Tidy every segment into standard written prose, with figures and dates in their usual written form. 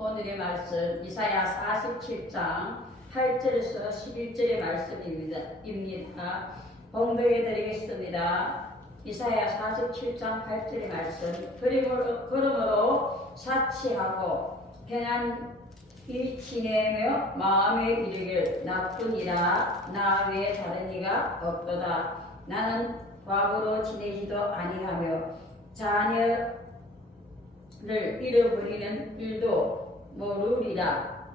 오늘의 말씀 이사야 47장 8절에서 11절의 말씀입니다. 봉독해 드리겠습니다. 이사야 47장 8절의 말씀. 그러므로 사치하고 행한이 지내며 마음에 이르길 나뿐이라 나 외에 다른 이가 없도다. 나는 과부로 지내지도 아니하며 자녀를 잃어버리는 일도 모르리라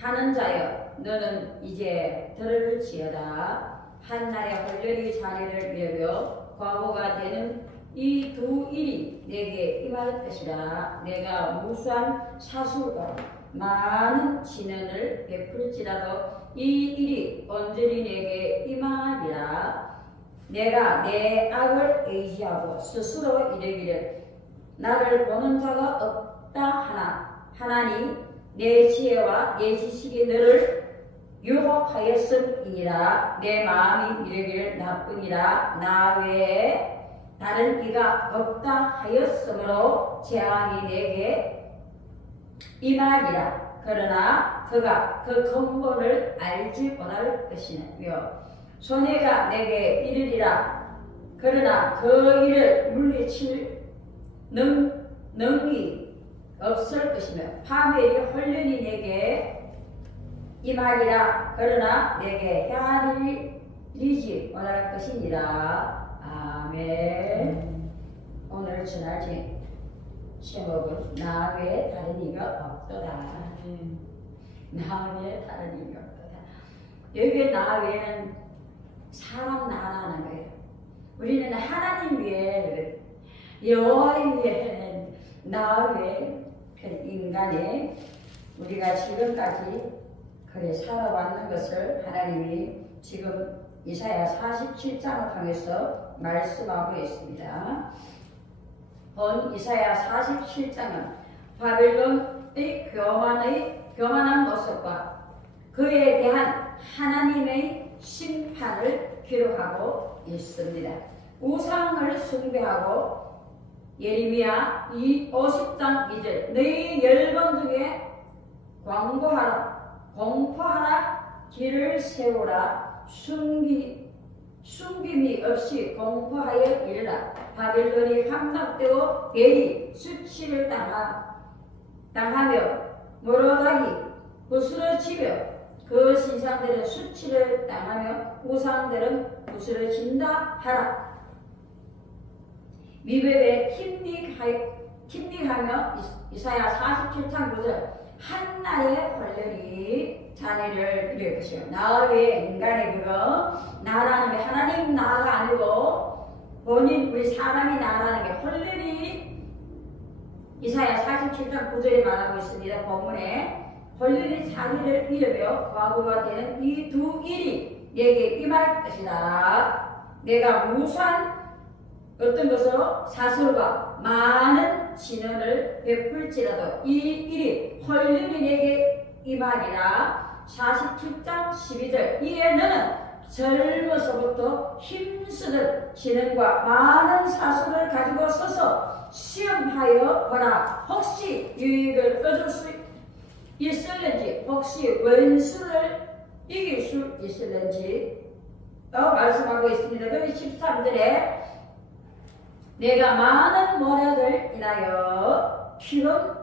하는 자여, 너는 이제 들을지어다. 한날에 헐렬히 자녀를 잃으며 과부가 되는 이 두 일이 내게 임할 것이라. 내가 무수한 사술과 많은 진언을 베풀지라도 이 일이 온전히 내게 임하리라. 내가 내 악을 의지하고 스스로 이르기를 나를 보는 자가 없다 하나니 내 지혜와 내 지식이 너를 유혹하였음이니라. 내 마음이 이르기를 나뿐이라 나 외에 다른 이가 없다 하였으므로 재앙이 내게 임하리라. 그러나 그가 그 근본을 알지 못할 것이며 손해가 내게 이르리라. 그러나 그 일을 물리칠 능이 없을 것이며 파멸이 홀륜히 내게 임하리라. 그러나 내게 헤아리지 못할 것이니라. 아멘. 오늘 전할 제목은 나 외에 다른 이가 없도다. 나 외에 다른 이가 없도다. 여기에 나 외에는 사람 나라는 거예요. 우리는 하나님 외에 여호와 위에는 나 외에 인간의 우리가 지금까지 그래 살아왔는 것을 하나님이 지금 이사야 47장을 통해서 말씀하고 있습니다. 본 이사야 47장은 바벨론의 교만한 모습과 그에 대한 하나님의 심판을 기록하고 있습니다. 우상을 숭배하고 예레미야 50장 2절 너희 열방 중에 공포하라 길을 세우라 숨김이 없이 공포하여 이르라. 바벨론이 함락되고 벨이 수치를 당하며 모로닥이 부스러지며 그 신상들은 수치를 당하며 우상들은 부스러진다 하라. 미백에 킴닉하며 이사야 47장 9절 한날에 헐렬히 자녀를 잃을 것이요. 나 외에 인간의 그거 나라는 게 하나님 나가 아니고 본인 우리 사람이 나라는 게 헐렬히 이사야 47장 9절에 말하고 있습니다. 본문에 헐렬히 자녀를 잃으며 과부가 되는 이 두 일이 내게 임할 것이다. 내가 무수한 어떤 것으로 사술과 많은 진언을 베풀지라도 이 일이 헐륜이 내게 임하리라. 47장 12절 이에 너는 젊어서부터 힘쓰는 진언과 많은 사술을 가지고 서서 시험하여 보라. 혹시 유익을 얻을 수 있을는지 혹시 원수를 이길 수 있을는지 말씀하고 있습니다. 여기 13절에 내가 많은 모략을 인하여 피곤케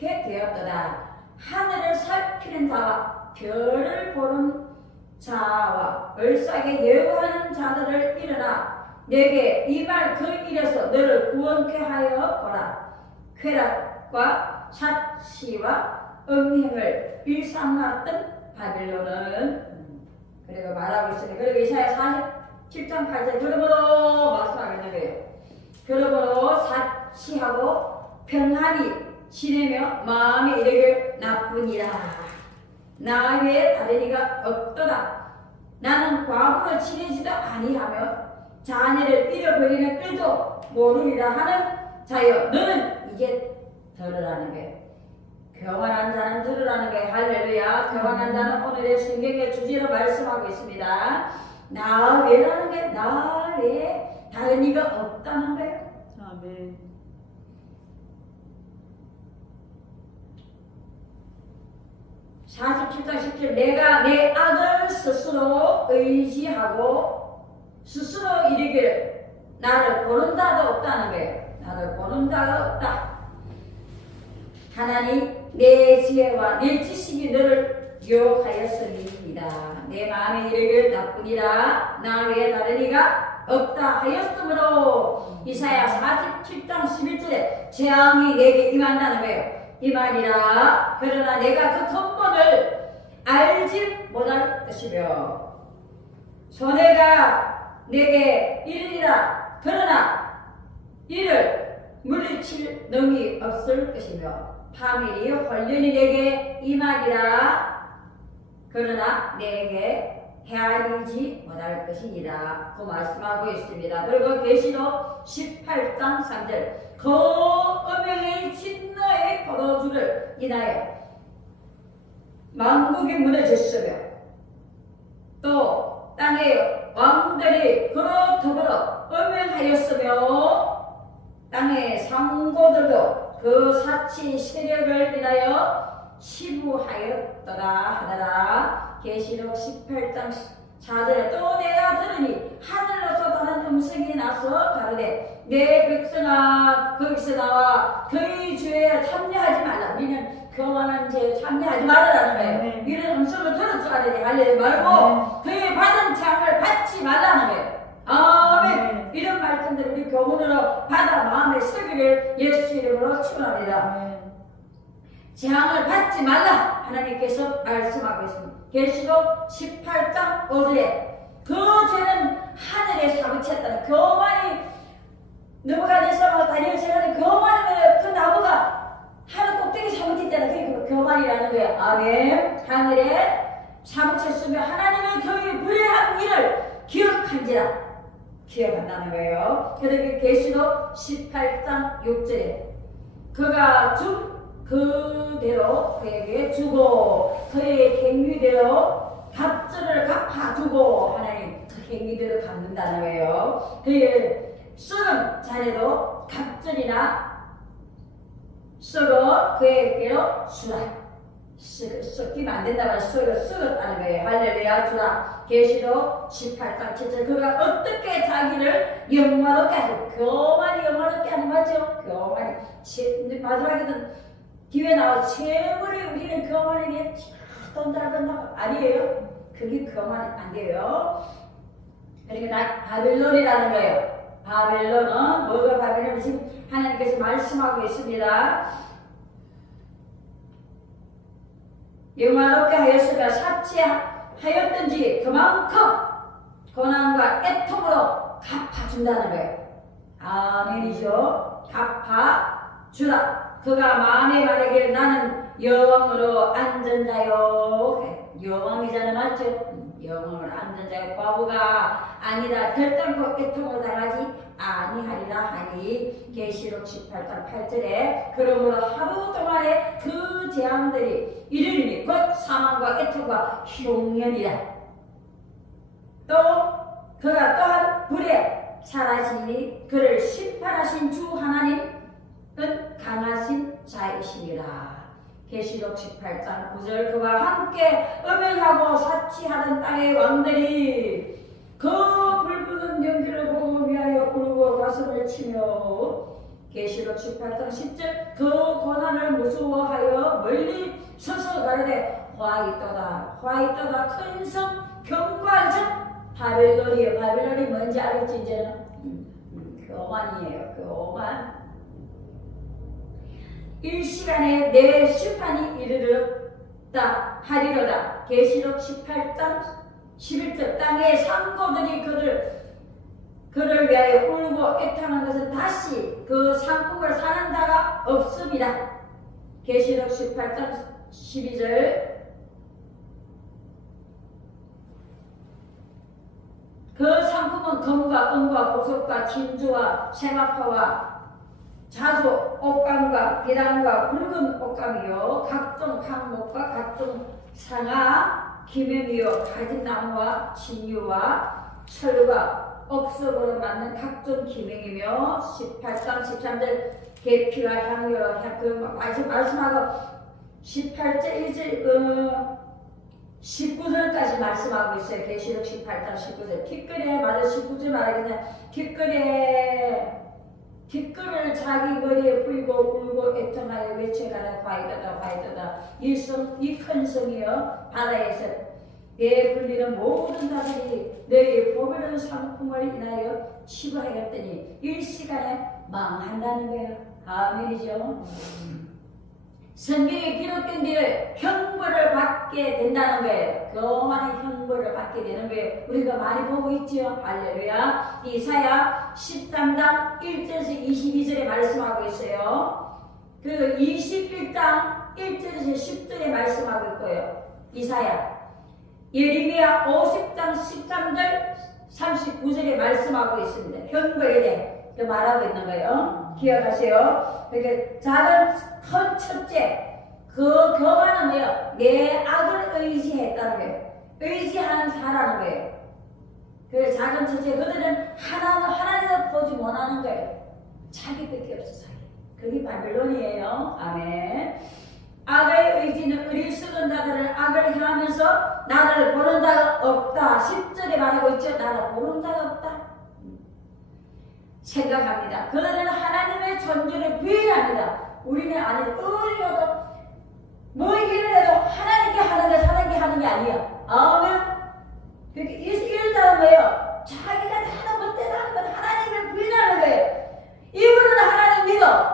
되었도다. 하늘을 살피는 자와 별을 보는 자와 얼싸게 예우하는 자들을 일어나 내게 이 말 그 일에서 너를 구원케 하여 보라. 쾌락과 사치와 음행을 일삼았던 바벨론은 그리고 말하고 있으니 그리고 이사야 47장 8절 그러므로 말씀하겠는 거예요. 그러므로 사치하고 평안히 지내며 마음에 이르길 나뿐이라 나 외에 다른 이가 없도다. 나는 과부로 지내지도 아니하며 자녀를 잃어버리는 일도 모르리라 하는 자여, 너는 이제 들으라는 거예요. 교만한 자는 들으라는 거예요. 할렐루야. 교만한 자는 오늘의 성경의 주제로 말씀하고 있습니다. 나 외라는 게 나 외에 다른 이가 없다는 거예요. 아멘. 47장 10절 내가 내 악을 스스로 의지하고 스스로 이르기를 나를 보는 자도 없다는 거예요. 나를 보는 자가 없다. 하나님 내 지혜와 내 지식이 너를 유혹하였음이니이다. 내 마음에 이르기를 나뿐이라 나 외에 다른 이가 없다 하였으므로 이사야 47장 11절에 재앙이 내게 임한다는 거예요. 이말이라 그러나 내가 그 근본을 알지 못할 것이며 손해가 내게 이르리라 그러나 이를 물리칠 능이 없을 것이며 파멸이 홀련히 내게 임하리라 그러나 내게 헤아리지 못할 것이니라 그 말씀하고 있습니다. 그리고 계시록 18장 3절 그 음행의 진노의 포도주를 인하여 만국이 무너졌으며 또 땅의 왕들이 그로 더불어 음행하였으며 땅의 상고들도 그 사치 세력을 인하여 치부하였더라 하더라. 계시록 18장 4절에 또 내가 들으니 하늘로서 다른 음성이 나서 가로되 내 백성아 거기서 나와 그의 죄에 참여하지 말라. 우리는 교만한 죄에 참여하지 말라는 거예요. 이런 음성을 들을 줄 알아야 알려지 말고 그의 받은 재앙을 받지 말라는 거예요. 아멘. 이런 말씀들 우리 교훈으로 받아 마음의 서기를 예수 이름으로 축원합니다. 재앙을 받지 말라 하나님께서 말씀하고 있습니다. 계시록 18장 5절에 그 죄는 하늘에 사무쳤다는 교만이 느부갓네살과 다니엘 세간에 교만이 그 나무가 하늘 꼭대기 사무쳤다는 그게 교만이라는 거예요. 아멘. 하늘에 사무쳤으며 하나님의 그의 불의한 일을 기억한다는 거예요. 그리고 계시록 18장 6절에 그가 그대로 그에게 주고 그의 행위대로 갑절을 갚아주고 하나님 그 행위대로 갚는다는 거예요. 그의 썩은 자네도 갑절이나 썩어 그에게로 주라. 썩기면 안 된다고 썩었다는 거예요. 할렐루야 주라. 계시록 18장 7절 그가 어떻게 자기를 영화롭게 하죠. 교만이 영화롭게 하는 거죠. 교만이 마지막에는 기회 나와 재물이 우리는 교만에게 돈 잘 번다고 아니에요. 그게 교만 안 돼요. 그러니까 바벨론이라는 거예요. 바벨론 뭐가 바벨론 지금 하나님께서 말씀하고 있습니다. 영화롭게 하였으며 사치하였든지 그만큼 고난과 애통으로 갚아준다는 거예요. 아멘이죠. 갚아주라. 그가 마음에 말하기를 나는 여왕으로 앉은 자요. 여왕이잖아 맞죠? 여왕으로 앉은 자요. 과부가 아니라 결단코 애통을 당하지 아니하리라 하니 계시록 18장 8절에 그러므로 하루 동안에 그 재앙들이 이르리니 곧 사망과 애통과 흉년이라. 또 그가 또한 불에 사라지니 그를 심판하신 주 하나님은 강하신 자이시니라. 계시록 18장 9절 그와 함께 음행하고 사치하는 땅의 왕들이 그 불붙은 연기를 보고 위하여 울고 가슴을 치며 계시록 18장 10절 그 고난을 무서워하여 멀리 서서 가르되 화이떠다 큰 성 견고한 성 바벨론이에요. 바벨론이 뭔지 알겠지 이제는? 교만이에요. 교만. 일시간에 내 심판이 이르렀다 하리로다. 계시록 18장 11절 땅의 상고들이 그를 위하여 울고 애통한 것은 다시 그 상국을 사는 자가 없습니다. 계시록 18장 12절 그 상품은 금과 은과 보석과 진주와 세마포와 자주 옷감과 비단과 붉은 옷감이요 각종 항목과 각종 상아 기명이요 가진나무와 진유와 철과 억석으로 만든 각종 기명이며 18장 13절 계피와 향료로 그 말씀하고 18절 1절 19절까지 말씀하고 있어요. 계시록 18장 19절. 티끌에 맞아 19절 말하기는 티끌을 자기 머리에 뿌리고 울고 애통하여 외쳐가라 과이도다 과이도다. 이 큰 성이여 바다에서 배불리는 모든 자들이 너희 보배로운 상품을 인하여 치부하였더니 일시간에 망한다는 거예요. 아멘이죠. 성경에 기록된 뒤를 형벌을 받게 된다는 거예요. 교만의 형벌을 받게 되는 거예요. 우리가 많이 보고 있죠. 할렐루야. 이사야 13장 1절에서 22절에 말씀하고 있어요. 그 21장 1절에서 10절에 말씀하고 있고요. 이사야. 예레미야 50장 13절 39절에 말씀하고 있습니다. 형벌에 대해 말하고 있는 거예요. 기억하세요. 그러니까 작은 큰 첫째, 그 교만은 뭐예요? 내 악을 의지했다는 거예요. 의지하는 자라는 거예요. 그 작은 첫째, 그들은 하나님을 보지 못하는 거예요. 자기밖에 없어, 자기. 그게 바벨론이에요. 아멘. 악의 의지는 어리석은 자들은 악을 행하면서 나를 보는 자가 없다. 10절에 말하고 있죠. 나를 보는 자가 없다. 생각합니다. 그들은 하나님의 존재를 부인합니다. 우리는 아니, 어려도 뭐 일을 해도 하나님께 하는 게 사람께 하는 게 아니야. 아멘. 그렇게 이런 사람은 뭐예요? 자기가 하는 못되다 하는 건 하나님을 부인하는 거예요. 이분은 하나님 믿어.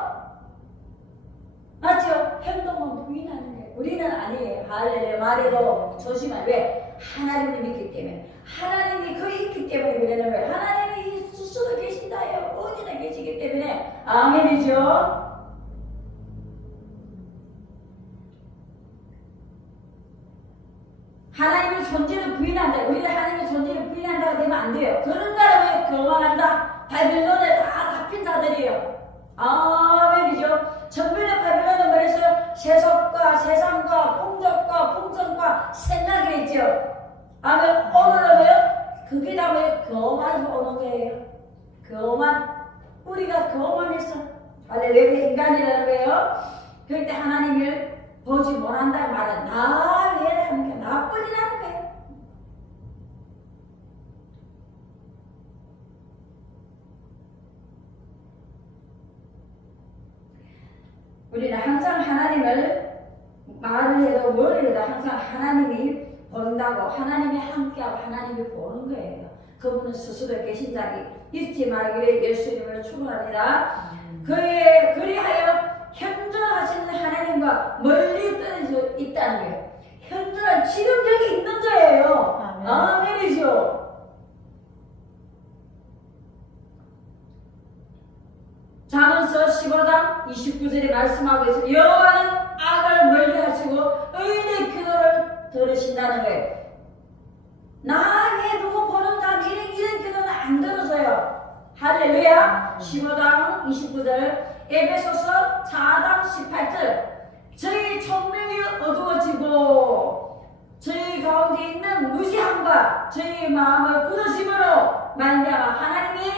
맞죠? 행동은 부인하는 거예요. 우리는 아니에요. 할렐루야. 말해도 조심하라. 왜? 하나님을 믿기 때문에. 하나님이 거기 있기 때문에 그러는 거예요. 하나님이 스스로 계신다요. 어디나 계시기 때문에. 아멘이죠. 하나님의 존재를 부인한다. 우리는 하나님의 존재를 부인한다가 되면 안 돼요. 그런 사람은 교만한다. 바빌론에 다 잡힌 자들이에요. 아멘이죠. 정bil의 바빌론은 그래서 세속과 세상과 풍족과 풍성과 생각이 있죠. 아멘. 오늘은 뭐요? 그게 다 뭐요? 교만에서 오는 거예요. 교만. 우리가 교만해서 할렐루야. 인간이라는 거예요. 그럴 때 하나님을 보지 못한다는 말은 나 외라는 게 나뿐이라는 거예요. 우리는 항상 하나님을 말을 해도 뭘 해도 항상 하나님이 본다고 하나님이 함께하고 하나님이 보는 거예요. 그분은 스스로 계신 자기 잊지 말기를 예수님을 축원합니다. 그리하여 현존하시는 하나님과 멀리 떨어져 있다는 거예요. 현존은 지금 여기 있는 거예요. 아멘이죠. 잠언서 15장 29절에 말씀하고 있어요. 여호와는 악을 멀리하시고 의인의 기도를 들으신다는 거예요. 나의 누구 보는 자 이런 기도는 안 들어서요. 할렐루야. 15장 29절 에베소서 4장 18절 저희 총명이 어두워지고 저희 가운데 있는 무지함과 저희 마음을 굳으심으로 말미암아 하나님이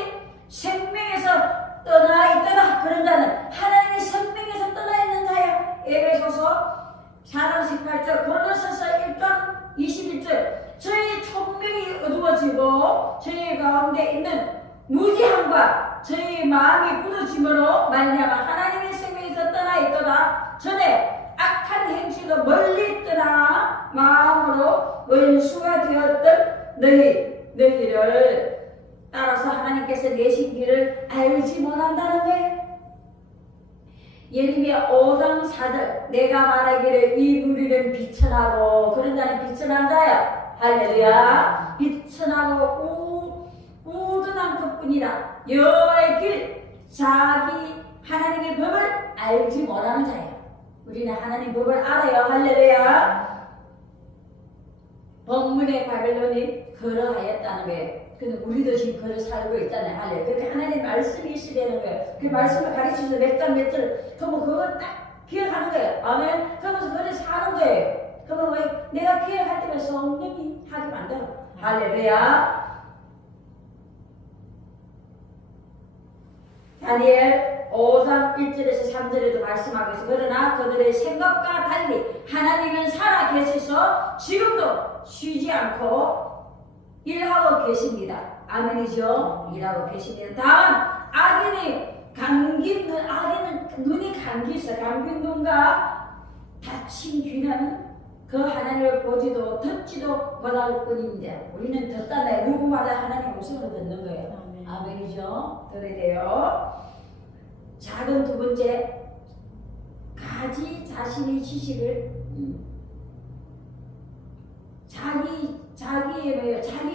생명에서 떠나 있다가 그런 자는 하나님이 생명에서 떠나 있는 자야. 에베소서 4장 18절 골로새서 1장 21절 저희 총명이 어두워지고 저희 가운데 있는 무지함과 저희 마음이 굳어짐으로 말미암아 하나님의 생명에서 떠나 있도다. 전에 악한 행실로 멀리 떠나 마음으로 원수가 되었던 너희를 따라서 하나님께서 내신 길을 알지 못한다는 거예요. 예레미야 5장 4절 내가 말하기를 이 무리는 비천하고 그런 자는 비천한 자야. 할렐루야. 비천하고 우둔한 것뿐이라 여호와의 길 자기 하나님의 법을 알지 못하는 자야. 우리는 하나님 법을 알아요. 할렐루야. 본문의 바벨론이 그러하였다는 거예요. 근데 우리도 지금 그걸 살고 있잖아요. 할렐루야. 그렇게 하나님 말씀이 있어야 되는 거예요. 그 말씀을 가르치셔서 몇 장 몇 절 그러면 그걸 딱 기억하는 거예요. 아멘. 그러면서 그걸 사는 거예요. 그러면 왜 내가 기억할 때면 성령이 하게 만들어. 할렐루야. 다니엘 5장 1절에서 3절에도 말씀하고 있어요. 그러나 그들의 생각과 달리 하나님은 살아 계셔서 지금도 쉬지 않고 일하고 계십니다. 아멘이죠? 일하고 계십니다. 다음, 악인은 눈이 감기 있어. 감긴 눈과 다친 귀는 그 하나님을 보지도 듣지도 못할 뿐인데, 우리는 듣잖아요. 누구마다 하나님 음성을 듣는 거예요. 아멘이죠? 들어야 돼요. 작은 두 번째, 자신의 지식을 자기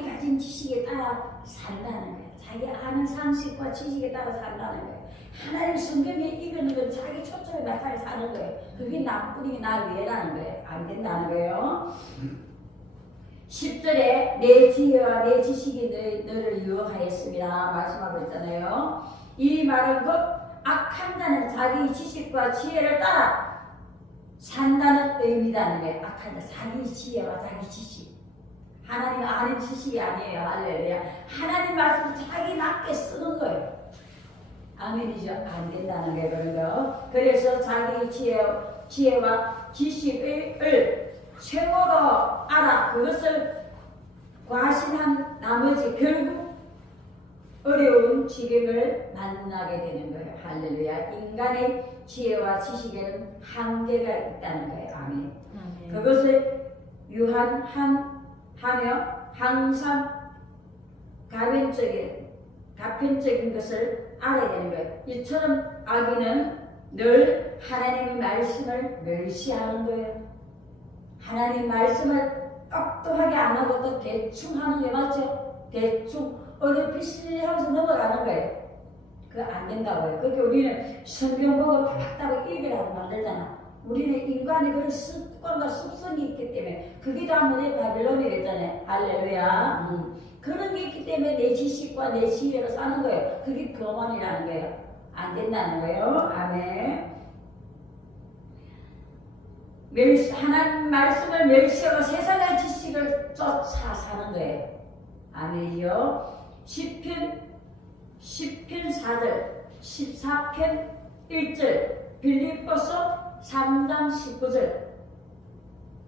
가진 지식에 따라 산다는 거예요. 자기 아는 상식과 지식에 따라 산다는 거예요. 하나님 성경에 읽는 건 자기 초점에 맞춰서 사는 거예요. 그게 나뿐이 나 위에라는 거예요. 안 된다는 거예요. 10절에 내 지혜와 내 지식이 너를 유혹하였습니다 말씀하고 있잖아요. 이 말은 곧 악한 자는 자기 지식과 지혜를 따라 산다는 의미라는 거예요. 악한 자, 자기 지혜와 자기 지식. 하나님 아는 지식이 아니에요. 할렐루야. 하나님 말씀을 자기 맞게 쓰는 거예요. 아멘이죠. 안 된다는 거예요. 그런 거. 그래서 자기 지혜와 지식을 최고로 알아 그것을 과신한 나머지 결국 어려운 지경을 만나게 되는 거예요. 할렐루야. 인간의 지혜와 지식에는 한계가 있다는 거예요. 아멘. 그것을 유한하며 항상 가편적인 것을 알아야 되는 거예요. 이처럼 악인은 늘 하나님의 말씀을 멸시하는 거예요. 하나님 말씀을 똑똑하게 안 하고 또 대충 하는 게 맞죠? 대충 어렴풋이 하면서 넘어가는 거예요. 그거 안 된다고요. 그러니까 우리는 성경 보고 딱딱하고 읽으라고 만들잖아. 우리는 인간의 그런 습관과 습성이 있기 때문에 그게 다 뭐냐 바빌론이 됐잖아요. 할렐루야. 그런 게 있기 때문에 내 지식과 내 지혜로 사는 거예요. 그게 교만이라는 거예요. 안 된다는 거예요. 아멘. 하나님 말씀을 멸시하고 세상의 지식을 쫓아 사는 거예요. 아멘이요. 시편 4절, 14편 1절, 빌립보서 3장 19절.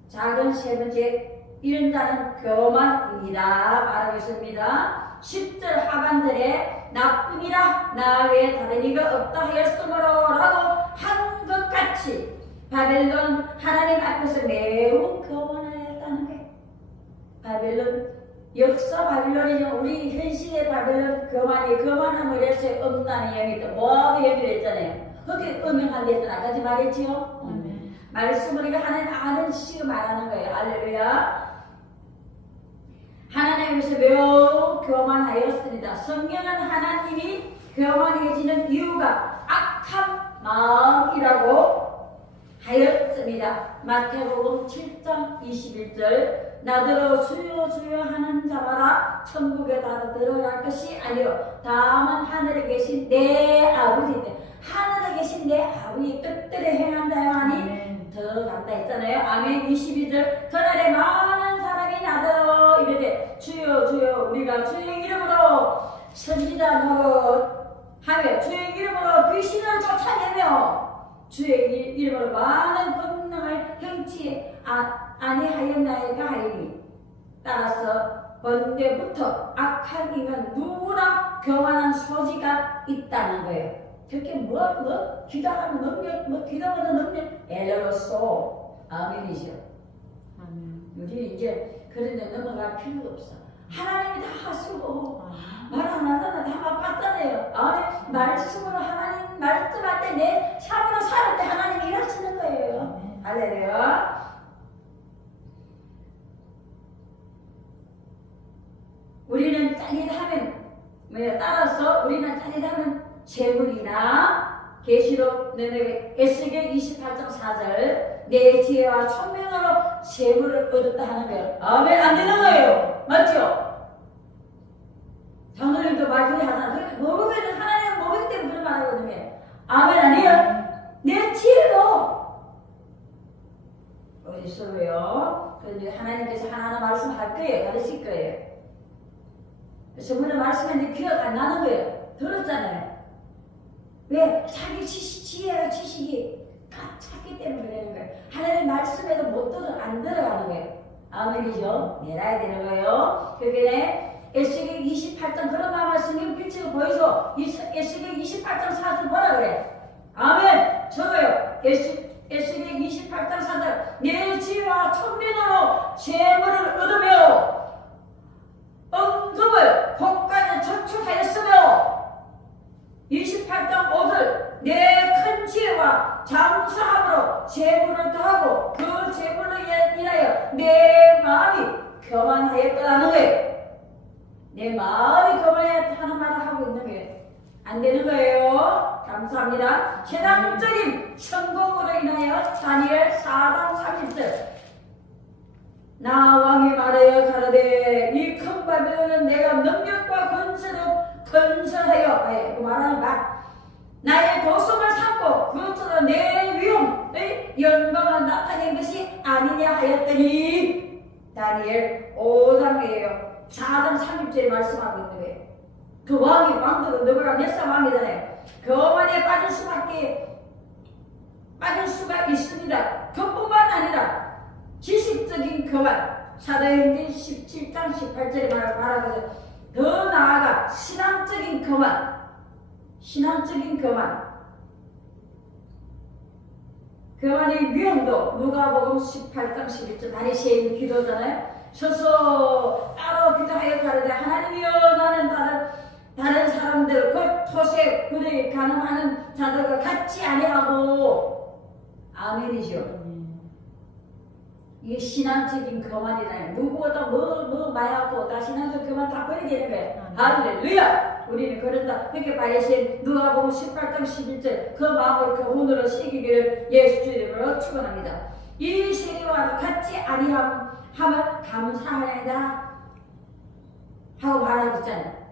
작은 세 번째, 이런 자는 교만입니다. 말하고 있습니다. 10절 하반절에 나뿐이라 나 외에 다른 이가 없다 하였으므로 라고 한 것 같이 바벨론 하나님 앞에서 매우 교만하였다는 거예요. 바벨론 역사 바빌론이죠. 우리 현실의 바벨론 교만함을 해서 없다는 이야기 또 뭐하고 얘기를 했잖아요. 그게 음행한데 했던 아까지 말했지요. 말씀을 우리가 하나님 아는 지식을 말하는 거예요. 할렐루야. 하나님께서 매우 교만하였습니다. 성경은 하나님이 교만해지는 이유가 악한 마음이라고 하였습니다. 마태복음 7장 21절 나더러 주여 주여 하는 자마다 천국에 다 들어갈 것이 아니요 다만 하늘에 계신 내 아버지 하늘에 계신 내 아버지 뜻대로 행한 자만이 들어간다 했잖아요. 아멘. 22절 그날에 많은 사람이 나더러 이르되 주여 주여 우리가 주의 이름으로 선지자 노릇 하며 주의 이름으로 귀신을 쫓아내며 주의 이름으로 많은 권능을 행치 아니하였나이까 하리니 따라서 번대부터 악한 인간 누구나 교만한 소지가 있다는 거예요. 그렇게 기도하는 능력 엘러로서 아멘이죠. 우리 이제 그런 데 넘어갈 필요도 없어. 하나님이 다 하시고 말 안 하잖아. 다 바빴잖아요. 아멘. 말씀으로 하나님 말씀할 때 내 삶으로 살 때 하나님이 일하시는 거예요. 할렐루야. 우리는 짜릿하면 따라서 우리는 짜릿하면 재물이나 계시록 에스겔 28장 4절 내 지혜와聰明으로 재물을 얻었다 하는 거예요. 아멘. 안 되는 거예요. 맞죠? 장로님도 말씀이 하잖아. 모르겠는 하나님 모르기 때문에 그런 말 하거든요. 아멘. 아니에요. 내 지혜도 어디 있어요? 그런데 하나님께서 하나하나 말씀할 거예요. 가르칠 거예요. 저번에 말씀했는데 기억 안 나는 거예요. 들었잖아요. 왜? 자기 지혜와 지식이 다 찼기 때문에 그러는 거예요. 하나님 말씀에도 안 들어가는 거예요. 아멘이죠? 내놔야 되는 거예요. 그게 에스겔 28장 그런 말씀이 빛을 보여서 에스겔 28장 4절 뭐라 그래? 아멘! 저거요. 에스겔 28장 4절 내 지혜와 천민으로 재물을 얻으며 언급을 복간에 저축하였으며 28장 5절 내 큰 지혜와 장사함으로 재물을 더하고 그 재물로 인하여 내 마음이 교만하였다는 거예요. 내 마음이 교만하였다는 말을 하고 있는 거예요. 안 되는 거예요. 감사합니다. 신앙적인 성공으로 인하여 다니엘 4장 30절 나 왕이 말하여 가라되 이 큰 바벨론은 내가 능력과 건설로 건설하여 말하는 말 나의 도성을 삼고 그것으로 내 위엄의 영광을 나타낸 것이 아니냐 하였더니 다니엘 5장이에요. 4장 30절에 말씀하고 있는 거예요. 그 왕들은 누구라 넷사 왕이잖아요. 교만에 빠질 수가 있습니다. 그뿐만 아니라 지식적인 교만 사도행전 17장 18절에 말하거든. 더 나아가 신앙적인 교만 교만의 위험도 누가복음 18장 11절 다니엘 기도잖아요. 서서 따로 기도하여 가르되 하나님이여 나는 다른 사람들 곧 토색 그들이 가늠하는 자들과 같지 아니하고 아멘이죠. 이게 신앙적인 교만이라요. 누구보다 뭐 마약고 다 신앙적 교만 다 버리게 되는 거예요. 할렐루야. 우리는 그런다. 그렇게 바리새인 누가복음 18장 11절 그 마음을 교훈으로 새기기를 예수 이름으로 축원합니다. 이 세계와 같이 아니하면 감사하리이다 하고 말하고 있잖아요.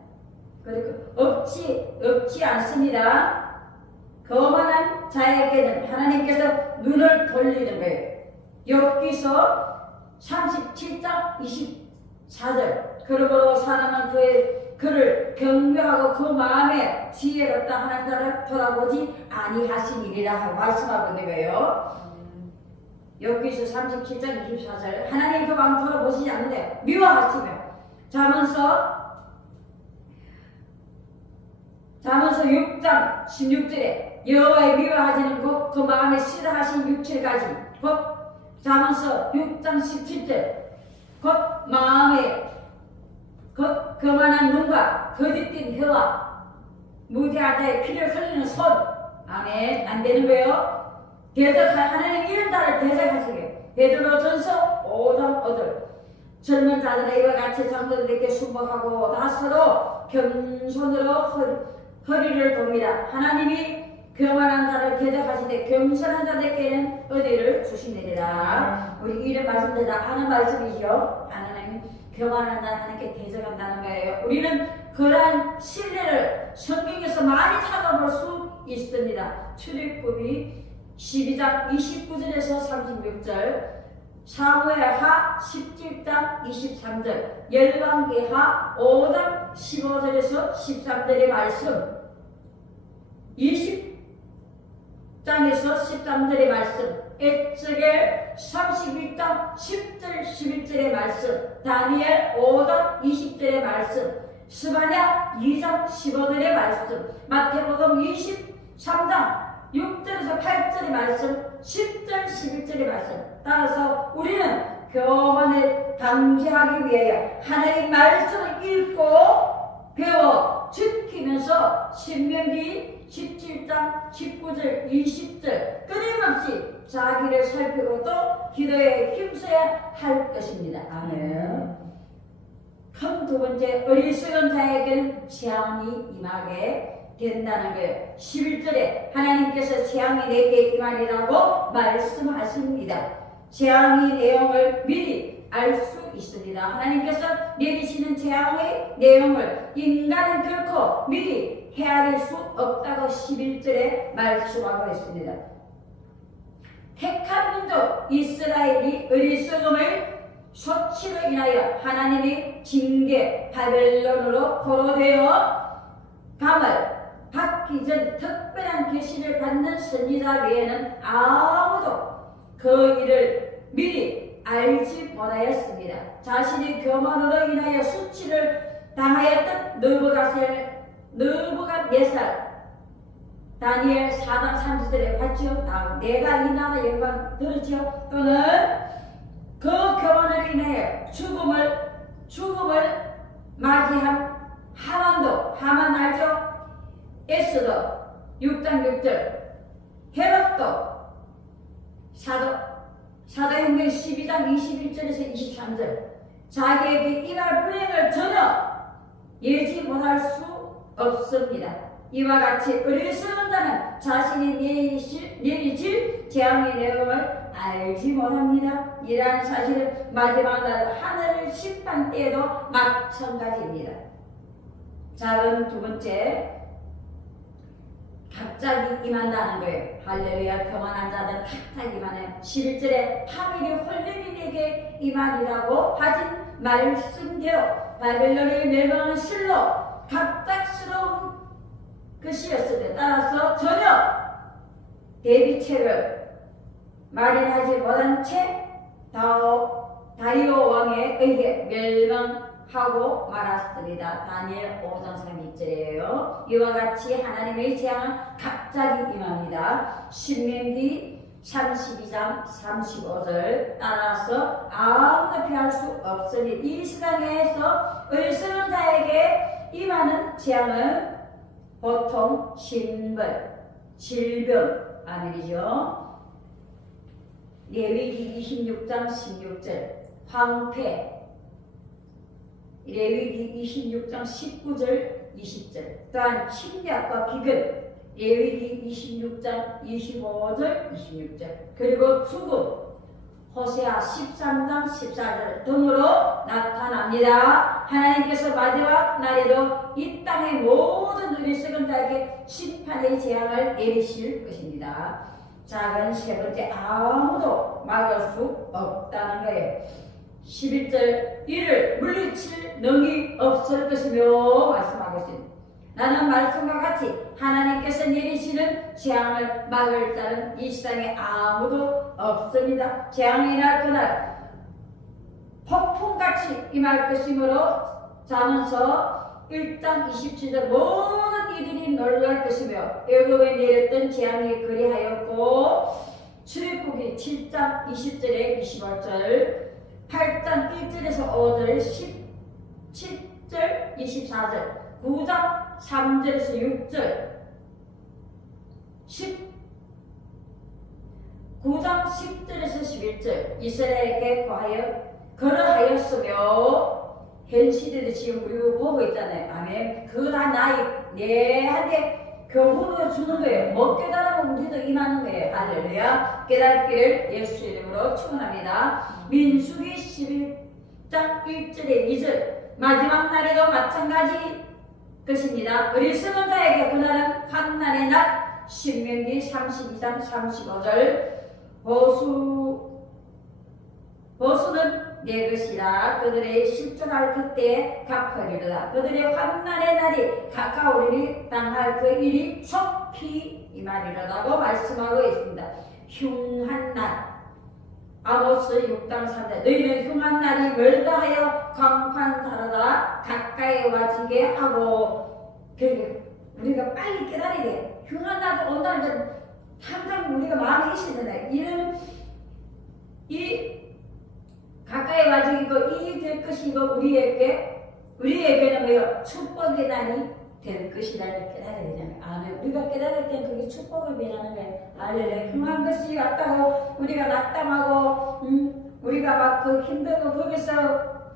그리고 없지 않습니다. 거만한 자에게는 하나님께서 눈을 돌리는 거예요. 욥기서 37장 24절 그러므로 사람은 그를 경배하고 그 마음에 지혜롭다 하는 자를 돌아보지 아니하시니라 하고 말씀하고 있는 거예요. 욥기서 37장 24절 하나님 그 마음 돌아보시지 않는데 미워하시며 자문서 6장 16절에 여호와의 미워하시는 곧 그 마음에 싫어하신 육체까지 곧 자문서 6장 17절 곧 마음에 곧 거만한 눈과 거짓된 혀와 무죄한 자의 피를 흘리는 손 아멘 안 되는 거예요. 하나님 이런 자를 대적하시게 베드로전서 5장 5절 젊은 자들의 이와 같이 장로들에게 순복하고 다 서로 겸손으로 허리를 돕니다. 하나님이 교만한 자를 대적하시되 겸손한 자들에게는 은혜를 주시느니라. 우리 이런 말씀들 다 아는 말씀이죠. 하나님 교만한 자를 하나님께 대적한다는 거예요. 우리는 그러한 신뢰를 성경에서 많이 찾아볼 수 있습니다. 출애굽기 12장 29절에서 36절 사무엘하 17장 23절 열왕기하 5장 15절에서 13절의 말씀 20장에서 13절의 말씀 에스겔 31장 10절 11절의 말씀 다니엘 5장 20절의 말씀 스바냐 2장 15절의 말씀 마태복음 23장 6절에서 8절의 말씀 10절 11절의 말씀 따라서 우리는 교만을 방지하기 위하여 하나님 말씀을 읽고 배워 지키면서 신명기 17장 19절 20절 끊임없이 자기를 살피고 또 기도에 힘써야 할 것입니다. 아멘. 큰 두 번째 어리석은 자에게는 재앙이 임하게 된다는 거예요. 11절에 하나님께서 재앙이 내게 임하리라고 말씀하십니다. 재앙의 내용을 미리 알 수 있습니다. 하나님께서 내리시는 재앙의 내용을 인간은 결코 미리 헤아릴 수 없다고 11절에 말씀하고 있습니다. 택한 민족 이스라엘이 어리석음을 소치로 인하여 하나님의 징계 바벨론으로 포로되어 감을 받기 전 특별한 계시를 받는 선지자 외에는 아무도 그 일을 미리 알지 못하였습니다. 자신이 교만으로 인하여 수치를 당하였던 느부갓네살 다니엘 4장 30절에 봤지요. 내가 이 나라 영광 들었지요. 또는 그 교만으로 인하여 죽음을 맞이한 하만 알죠? 에스더 6장 6절, 헤롯도 사도행전 12장 21절에서 23절, 자기에게 임할 불행을 전혀 예지 못할 수 없습니다. 이와 같이 어리석은 자는 자신이 내리질 재앙의 내용을 알지 못합니다. 이러한 사실은 마지막 날 하늘 심판 때에도 마찬가지입니다. 자, 그럼 두 번째, 갑자기 임한다는 거예요. 할렐루야. 교만한 자들은 갑자기 임하네요. 11절에 하늘이 홀림이 내게 임하리라고 하신 말씀대로 바벨론의 멸망은 실로 갑작스러운 것이었으며 따라서 전혀 대비책을 마련하지 못한 채 다리오 왕에 의해 멸망하고 말았습니다. 다니엘 5장 32절이에요. 이와 같이 하나님의 재앙은 갑자기 임합니다. 신명기 32장 35절 따라서 아무도 피할 수 없으니 이 세상에서 어리석은 자에게 임하는 재앙은 보통 질병, 아멘이죠. 레위기 26장 16절, 황폐, 레위기 26장 19절, 20절, 또한 침략과 기근, 레위기 26장 25절, 26절, 그리고 죽음, 호세아 13장 14절 등으로 나타납니다. 하나님께서 마지막 날에도 이 땅의 모든 어리석은 자에게 심판의 재앙을 내리실 것입니다. 작은 세 번째, 아무도 막을 수 없다는 거예요. 11절, 이를 물리칠 능이 없을 것이며 말씀하고 있습니다. 나는 말씀과 같이 하나님께서 내리시는 재앙을 막을 자는 이 세상에 아무도 없습니다. 재앙이 날 그날 폭풍같이 임할 것이므로 잠언서 1장 27절 모든 이들이 놀랄 것이며 애굽에 내렸던 재앙이 그리하였고 출애굽기 7장 20절에 25절 8장 1절에서 5절 17절 24절 9장 3절에서 6절 9장 10절에서 11절 이스라엘에게 거하였으며 현 시대도 지금 우리가 보고 있잖아요. 아멘. 그한 나이 내한테 교훈을 주는 거예요. 못 깨달으면 우리도 임하는 거예요. 할렐루야. 깨닫기를 예수 이름으로 축원합니다. 민수기 11장 1절에 2절 마지막 날에도 마찬가지 것입니다. 어리석은 자에게 그날은 환난의 날. 신명기 32장 35절 보수는 내 것이라 그들의 실족할 그때에 갚으리로다. 그들의 환난의 날이 가까우리니 당할 그 일이 속히 임하리로다고 말씀하고 있습니다. 흉한 날. 아모스 6장 3절 너희는 흉한 날이 멀다 하여 광판다르다 가까이 와지게 하고 우리가 빨리 깨달아야 돼. 흉한 날도 온다는 건 항상 우리가 마음에 있으면 이는 가까이 와지고 이 될 것이고 우리에게는 뭐요? 축복의 날이 될 것이라는 깨달아야 되잖아요. 아멘. 우리가 깨달을 땐 그게 축복을 비라는 거예요. 할렐루야. 흉한 것이 왔다고 우리가 낙담하고 우리가 막 그 힘들고 거기서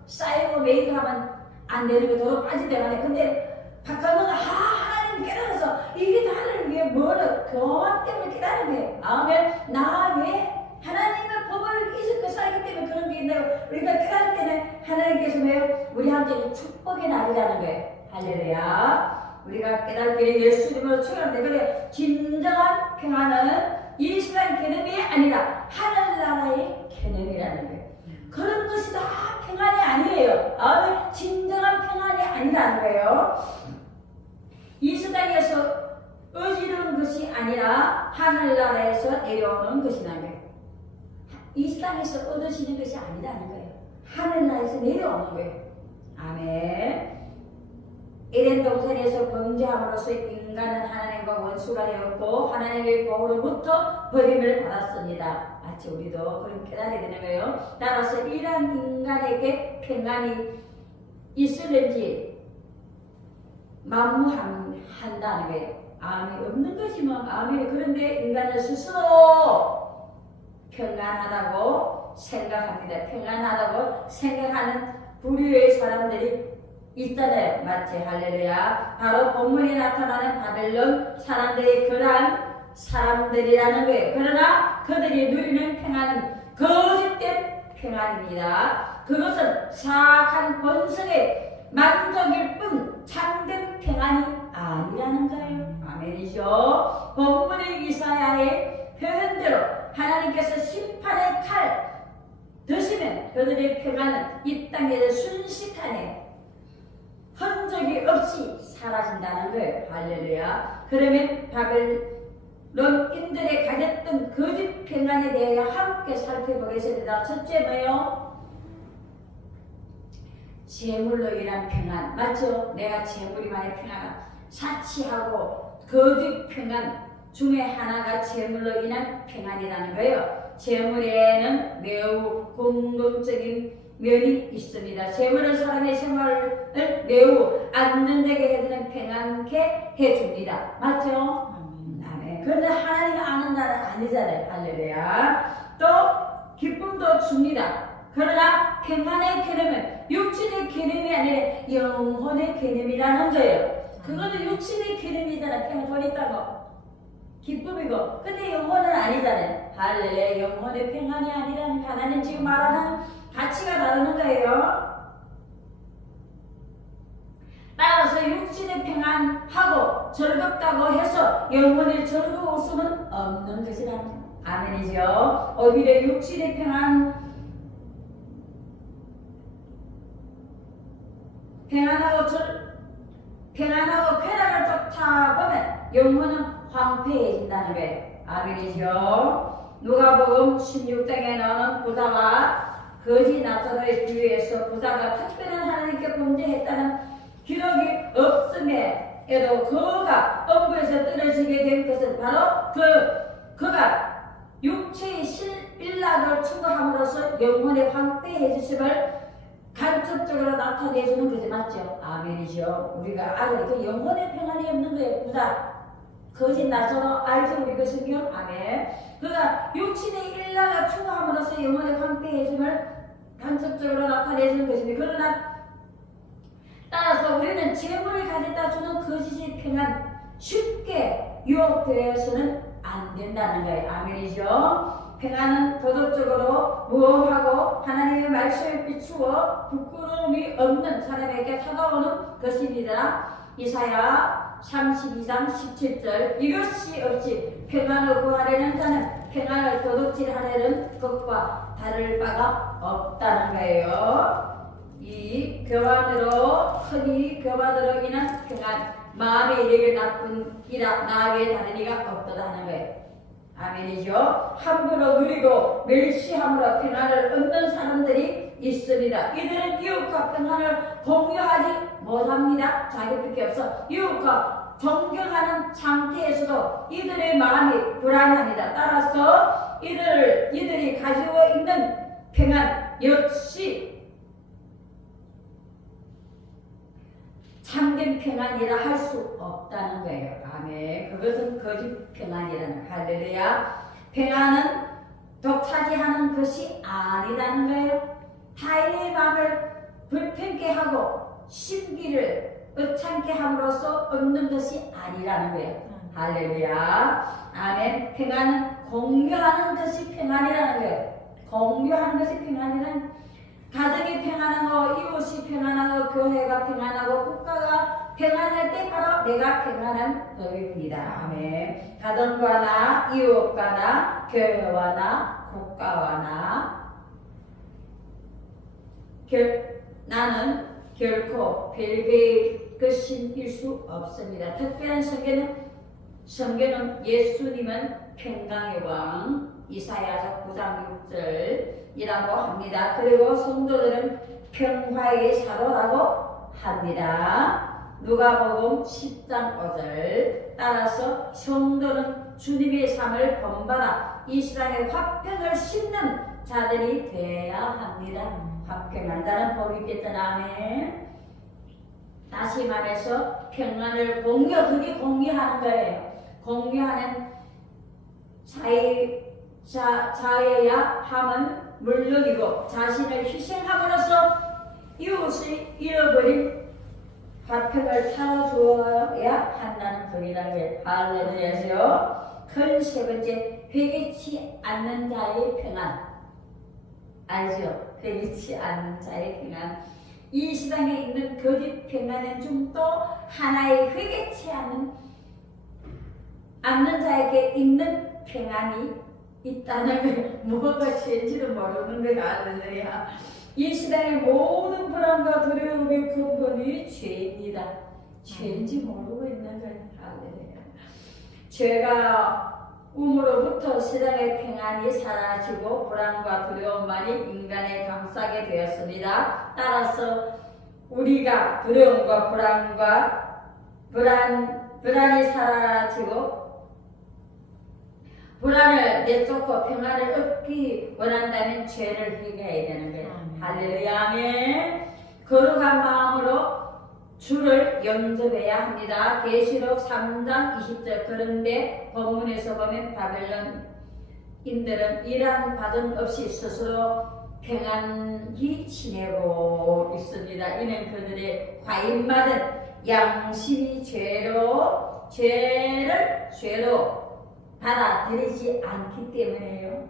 쌓이고 매이고 하면 안 되는 거 도로 빠지대가네. 근데 박사는 하나님 깨달아서 이게 나를 위해 뭐를 교만 때문에 깨달은 거예요. 아멘. 나 왜 하나님의 법을 잊고 살기 때문에 그런 게 있나요? 우리가 깨달을 때는 하나님께서 왜요? 우리한테는 축복의 날이라는 거예요. 할렐루야. 우리가 깨달기를 예수 이름으로 축원합니다. 그래 진정한 평안은 이 세상 개념이 아니라 하늘나라의 개념이라는 거예요. 그런 것이 다 평안이 아니에요. 진정한 평안이 아니라는 거예요. 이 세상에서 어지러운 것이 아니라 하늘나라에서 내려오는 것이라는 거예요. 이 땅에서 얻으시는 것이 아니라는 거예요. 하늘나라에서 내려오는 거예요. 아멘. 에덴 동산에서 범죄함으로써 인간은 하나님과 원수가 되었고 하나님의 보호로부터 버림을 받았습니다. 마치 우리도 그런 깨달아야 되는 거예요. 따라서 이러한 인간에게 평안이 있을는지 만무한다는 거예요. 아멘. 없는 거지 뭐. 아멘. 그런데 인간은 스스로 평안하다고 생각합니다. 평안하다고 생각하는 부류의 사람들이 있잖아요. 맞지? 할렐루야. 바로 본문에 나타나는 바벨론 사람들이 그러한 사람들이라는 거예요. 그러나 그들이 누리는 평안은 거짓된 평안입니다. 그것은 사악한 본성의 만족일 뿐 참된 평안이 아니라는 거예요. 아멘이죠. 본문의 이사야의 표현대로 하나님께서 심판의 칼 드시면 그들의 평안은 이 땅에서 순식간에 흔적이 없이 사라진다는 거예요. 할렐루야. 그러면 바벨론인들의 가졌던 거짓 평안에 대하여 함께 살펴보겠습니다. 첫째 뭐예요? 재물로 인한 평안. 맞죠? 내가 재물이 많이 평안한 사치하고 거짓 평안 중에 하나가 재물로 인한 평안이라는 거예요. 재물에는 매우 공동적인 면이 있습니다. 재물은 사람의 생활을 매우 안정되게 해주는 평안케 해줍니다. 맞죠? 아멘. 그런데 하나님 아는 나는 아니잖아요. 할렐루야. 또 기쁨도 줍니다. 그러나 평안의 개념은 육신의 개념이 아니라 영혼의 개념이라는 거예요. 그거는 육신의 개념이잖아. 평안 돈 있다고 기쁨이고, 근데 영혼은 아니잖아요. 할렐루야. 영혼의 평안이 아니라는 하나님 지금 말하는 가치가 다르는 거예요. 따라서 육신의 평안하고 즐겁다고 해서 영혼의 즐거움은 없는 것이라는 거예요. 아멘이죠. 오히려 육신의 평안하고 쾌락을 쫓아보면 영혼은 황폐해진다는 거예요. 아멘이죠. 누가복음 16장에 나오는 부자와 거지 나사로의 비유에서 부자가 특별한 하나님께 범죄했다는 기록이 없음에도 그가 엄부에서 떨어지게 된 것은 바로 그가 육체의 일락을 추구함으로써 영혼의 황폐해지심을 간접적으로 나타내주는 것이 맞죠? 아멘이죠. 우리가 알아야 그 영혼의 평안이 없는 거예요. 부자 거짓 나서로 알죠? 우리 그 성경? 아멘. 그가 육신의 일락을 추구함으로써 영혼의 황폐해짐을 간접적으로 나타내주는 것입니다. 그러나 따라서 우리는 재물을 가져다 주는 거짓의 평안 쉽게 유혹되어서는 안 된다는 거예요. 아멘이죠. 평안은 도덕적으로 무엄하고 하나님의 말씀에 비추어 부끄러움이 없는 사람에게 찾아오는 것입니다. 이사야 32장 17절 이것이 없이 평안을 구하려는 자는 평안을 도둑질하려는 것과 다를 바가 없다는 거예요. 이 흔히 교만으로 인한 평안 마음에 이르게 나쁜 이라 나에게 다른 이가 없도다 하는 거예요. 아멘이죠. 함부로 누리고 멸시함으로 평안을 얻는 사람들이 있습니다. 이들은 이웃과 평안을 공유하지 못합니다. 자기밖에 없어. 이웃과 존경하는 상태에서도 이들의 마음이 불안합니다. 따라서 이들이 가지고 있는 평안 역시 참된 평안이라 할 수 없다는 거예요. 아멘. 그것은 거짓 평안이라는 거예요. 할렐루야. 평안은 독차지하는 것이 아니라는 거예요. 타인의 마음을 불편케 하고 심기를 의창케 함으로써 얻는 것이 아니라는 거예요. 할렐루야. 아멘. 평안은 공유하는 것이 평안이라는 거예요. 공유하는 것이 평안이라는 가정이 평안하고 이웃이 평안하고 교회가 평안하고 국가가 평안할 때 바로 내가 평안한 법입니다. 아멘. 가정과 나, 이웃과 나, 교회와 나, 국가와 나 나는 결코 별개의 끝일 수 없습니다. 특별한 성경은 예수님은 평강의 왕, 이사야서 9장 6절이라고 합니다. 그리고 성도들은 평화의 사도라고 합니다. 누가복음 10장 5절. 따라서 성도는 주님의 삶을 본받아 이 세상에 화평을 심는 자들이 되어야 합니다. 화평한다는 법이 있겠잖아. 아멘. 다시 말해서 평안을 그게 공유하는 거예요. 공유하는 자여야 함은 물론이고 자신을 희생함으로써 이웃이 잃어버린 화평을 찾아주어야 한다는 법이라는 게 할렐루야죠. 큰 세 번째, 회개치 않는 자의 평안. 알죠? 회개치 않는 자의 평안. 이 세상에 있는 거짓 평안은 좀 또 하나의 회개치 않는 자에게 있는 평안이 있다는 걸 뭐가 죄인지도 모르는 거야. 할렐루야. 이 세상의 모든 불안과 두려움의 근본이 죄입니다. 죄인지 모르고 있는 거야. 할렐루야. 죄가 음으로부터 세상의 평안이 사라지고 불안과 두려움만이 인간에 감싸게 되었습니다. 따라서 우리가 두려움과 불안이 사라지고 불안을 내쫓고 평안을 얻기 원한다면 죄를 회개해야 되는 거예요. 할렐루야. 아멘. 거룩한 마음으로 주를 영접해야 합니다. 계시록 3장 20절. 그런데 본문에서 보면 바벨론인들은 이러한 과정 없이 스스로 평안히 지내고 있습니다. 이는 그들의 과인받은 양심이 죄로 받아들이지 않기 때문에요.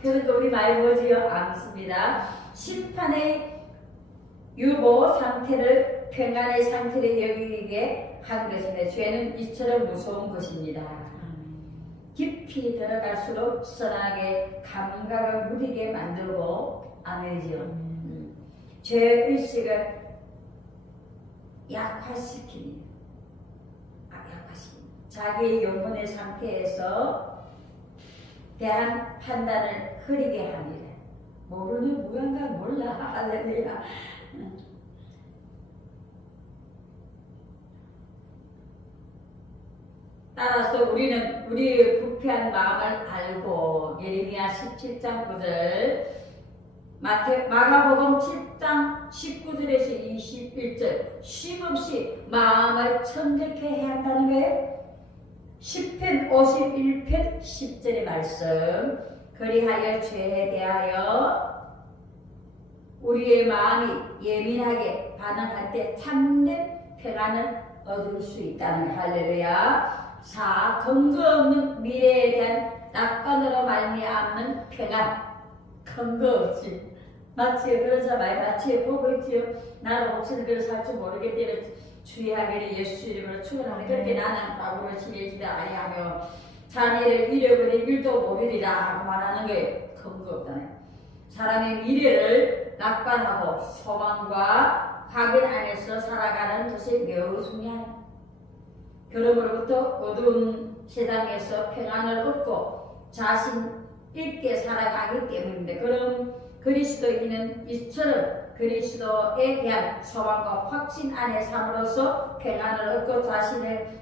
그래서 우리 많이 보지요? 않습니다. 심판의 유보 상태를 평안의 상태로 여기게 한 것입니다. 죄는 이처럼 무서운 것입니다. 깊이 들어갈수록 선하게 감각을 무디게 만들고 아멘이죠. 죄의식을 약화시킵니다. 자기의 영혼의 상태에서 대한 판단을 흐리게 합니다. 모르는 무언가 몰라. 할렐루야. 따라서 우리는 우리의 부패한 마음을 알고 예레미야 17장 9절, 마가복음 7장 19절에서 21절 쉼없이 마음을 청결케 해야 한다는 거예요. 10편 51편 10절의 말씀. 그리하여 죄에 대하여 우리의 마음이 예민하게 반응할 때 참된 평안을 얻을 수 있다는 거예요. 할렐루야. 4. 근거 없는 미래에 대한 낙관으로 말미암는 평안. 근거 없지. 마치 그러잖아요. 마치 보고 있지요. 나는 혹시 그걸 살 줄 모르기 때문에 주의하기를 예수 이름으로 축원하는. 그렇게 나는 과거로 지내지도 아니하며 자네를 잃어버린 일도 모르리라 하고 말하는 거예요. 근거 없잖아요. 사람의 미래를 낙관하고 소망과 확인 안에서 살아가는 것이 매우 중요해요. 그러므로부터 어두운 세상에서 평안을 얻고 자신 있게 살아가기 때문인데, 그럼 그리스도인은 이처럼 그리스도에 대한 소망과 확신 안에 삶으로써 평안을 얻고 자신을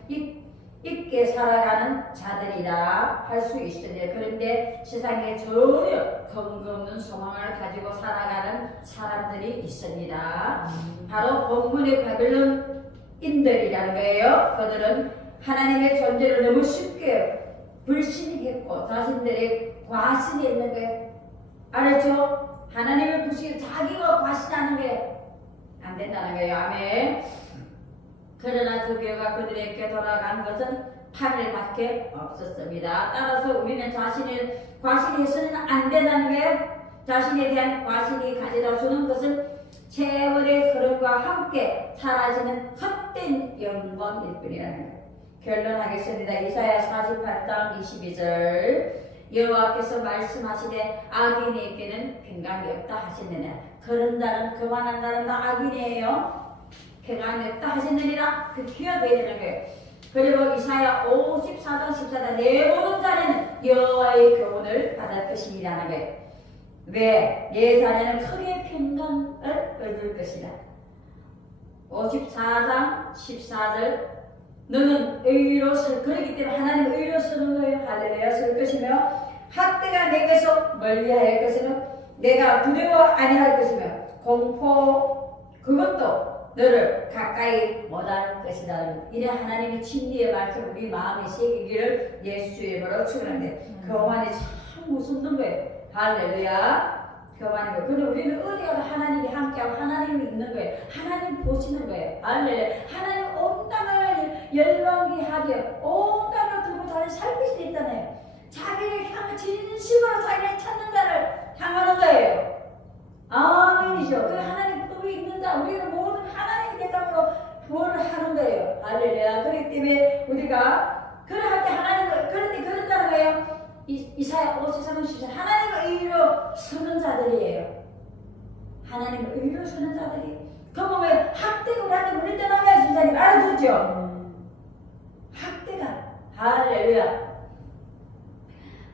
있게 살아가는 자들이라 할 수 있습니다. 그런데 세상에 전혀 근거 없는 소망을 가지고 살아가는 사람들이 있습니다. 바로 본문의 바벨론인들이라는 거예요. 그들은 하나님의 존재를 너무 쉽게 불신했고 자신들의 과신이 있는 거예요. 알았죠? 하나님을 부시고 자기가 과신하는 게 안 된다는 거예요. 아멘. 그러나 그 결과 그들에게 돌아간 것은 8일밖에 없었습니다. 따라서 우리는 자신의 과신해서는 안 된다는 거예요. 자신에 대한 과신이 가져다 주는 것은 세월의 흐름과 함께 사라지는 헛된 영광일 뿐이라는 거예요. 결론하겠습니다. 이사야 48장 22절. 여호와께서 말씀하시되 악인에게는 평강이 없다 하시느냐. 그런 자는 그만한 자는 다 악인이에요. 평안했다 하셨느니라. 그 기억해야 되는 거예요. 그리고 이사야 54장 14장 내 모든 자녀는 여호와의 교훈을 받을 것이라는 거예요. 왜? 내 자녀는 크게 평강을 얻을 것이다. 54장 14절 너는 의로 설 그렇기 때문에 하나님 의로 쓰는 거예요. 할렐루야. 설 것이며 학대가 내게서 멀리할 것이며 내가 두려워 아니할 것이며 공포 그것도 너를 가까이 못할 것이다. 이래 하나님의 진리의 말씀 우리 마음에 새기기를 예수의 이름으로 축원합니다. 교만이 참 무섭는 거예요. 할렐루야. 교만이고 근데 우리는 어디 가도 하나님이 함께하고 하나님이 있는 거예요. 하나님 보시는 거예요. 할렐루야. 하나님 온 땅을 열방케 하되 온 땅을 두고 다시 살필 수 있다네요. 자기를 향해 진심으로 자기를 찾는 자를 향하는 거예요. 아멘이죠. 그 하나님 꿈이 있는 자 우리는 모든 하나님의 대상으로 구원을 하는 거예요. 할렐루야. 그렇기 때문에 우리가 그럴 때 하나님을 그럴 때 그런 자는 거예요. 이사야 53장 14절 하나님의 의로 서는 자들이에요. 하나님의 의로 서는 자들이. 그 보면 학대가 우리한테 우리 떠나가야 진짜님 알아듣죠? 학대가 할렐루야.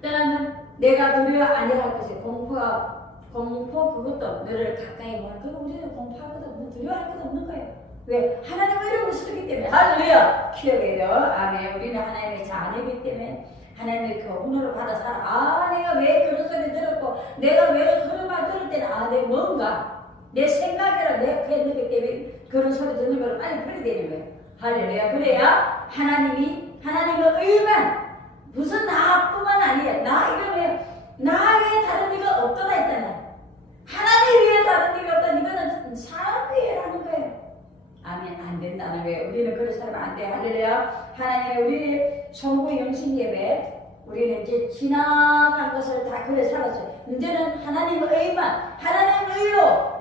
떠나면 내가 두려워 아니할 것이 공포 그것도 너를 가까이 모아. 그거 우리는 공포할 것도 없는 두려워할 것도 없는 거예요. 왜? 하나님의 의로 쓰기 때문에. 할렐루야. 기억해요. 아멘. 우리는 하나님의 자녀이기 때문에 하나님의 교훈으로 받아 살아. 내가 왜 그런 소리 들었고 내가 왜 그런 말 들을 때는 내 뭔가 내 생각이라 내가 했기 때문에 그런 소리 듣는 걸 빨리 버리게 되는 거예요. 할렐루야. 그래야 하나님의 의만 무슨 나뿐만 아니야. 나 외에 다른 이가 없더라 했잖아. 하나님 위에 다른 이가 없다. 이거는 사람 위에라는 거예요. 아멘. 안 된다는 거예요. 우리는 그런 사람 안 돼. 할렐루야. 하나님의 우리 성부 영신 예배 우리는 이제 지나간 것을 다 그래 살았어요. 이제는 하나님의 의만 하나님의 의로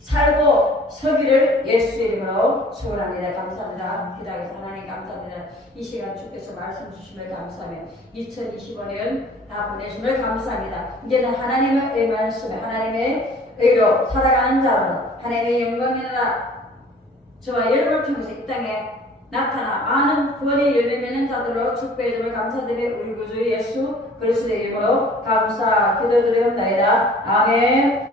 살고 서기를 예수의 이름으로 축원합니다. 감사합니다. 기도하겠습니다. 하나님 감사합니다. 이 시간 주께서 말씀 주심을 감사하며 2025년 다 보내심을 감사합니다. 이제는 하나님의 의 말씀에 하나님의 의로 살아가는 자로 하나님의 영광의 나라 저와 여러분을 통해서 이 땅에 나타나 많은 구원의 열매 맺는 자들로 축복해 주심을 감사드리며 우리 구주 예수 그리스도의 이름으로 감사 기도드리옵나이다. 아멘.